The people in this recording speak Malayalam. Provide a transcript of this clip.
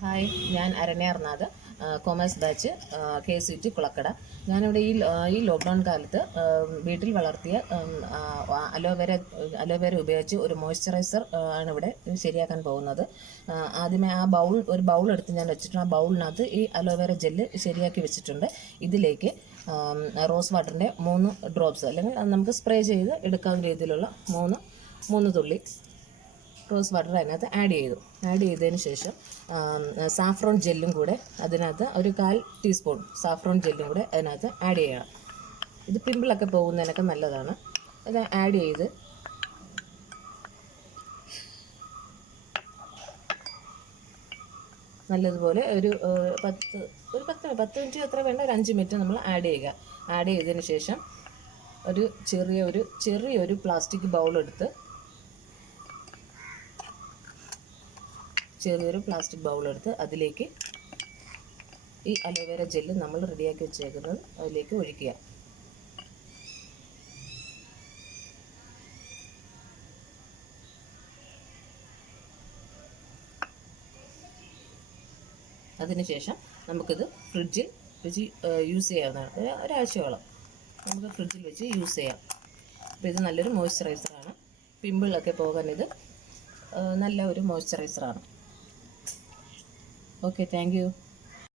ഹായ്, ഞാൻ അരണ്യ അർനാഥ്, കൊമേഴ്സ് ബാച്ച്, KCT കുളക്കട. ഞാനിവിടെ ഈ ലോക്ക്ഡൗൺ കാലത്ത് വീട്ടിൽ വളർത്തിയ അലോവേര ഉപയോഗിച്ച് ഒരു മോയ്സ്ചറൈസർ ആണ് ഇവിടെ ശരിയാക്കാൻ പോകുന്നത്. ആദ്യമേ ഒരു ബൗൾ എടുത്ത് ഞാൻ വെച്ചിട്ടുണ്ട്. ആ ബൗളിനകത്ത് ഈ അലോവേര ജെല്ല് ശരിയാക്കി വെച്ചിട്ടുണ്ട്. ഇതിലേക്ക് റോസ് വാട്ടറിൻ്റെ 3 ഡ്രോപ്സ്, അല്ലെങ്കിൽ നമുക്ക് സ്പ്രേ ചെയ്ത് എടുക്കാവുന്ന രീതിയിലുള്ള മൂന്ന് തുള്ളി റോസ് വാട്ടർ അതിനകത്ത് ആഡ് ചെയ്തതിന് ശേഷം സാഫ്രോൺ ജെല്ലും കൂടെ അതിനകത്ത് ഒരു 1/4 ടീസ്പൂൺ സാഫ്രോൺ ജെല്ലും കൂടെ അതിനകത്ത് ആഡ് ചെയ്യണം. ഇത് പിമ്പിളൊക്കെ പോകുന്നതിനൊക്കെ നല്ലതാണ്. അത് ആഡ് ചെയ്ത് നല്ലതുപോലെ ഒരു 10 മിനിറ്റ് അത്ര വേണ്ട, ഒരു 5 മിനിറ്റ് നമ്മൾ ആഡ് ചെയ്തതിന് ശേഷം ചെറിയൊരു പ്ലാസ്റ്റിക് ബൗളെടുത്ത് അതിലേക്ക് ഈ അലോവേര ജെല്ല് നമ്മൾ റെഡിയാക്കി വെച്ചേക്കുന്നത് അതിലേക്ക് ഒഴിക്കുക. അതിനുശേഷം നമുക്കിത് ഫ്രിഡ്ജിൽ വെച്ച് യൂസ് ചെയ്യാവുന്നതാണ്. ഒരാഴ്ചയോളം നമുക്ക് ഫ്രിഡ്ജിൽ വെച്ച് യൂസ് ചെയ്യാം. അപ്പോൾ ഇത് നല്ലൊരു മോയ്സ്ചറൈസറാണ്. പിമ്പിളൊക്കെ പോകാൻ ഇത് നല്ല ഒരു മോയ്സ്ചറൈസറാണ്. Okay, thank you.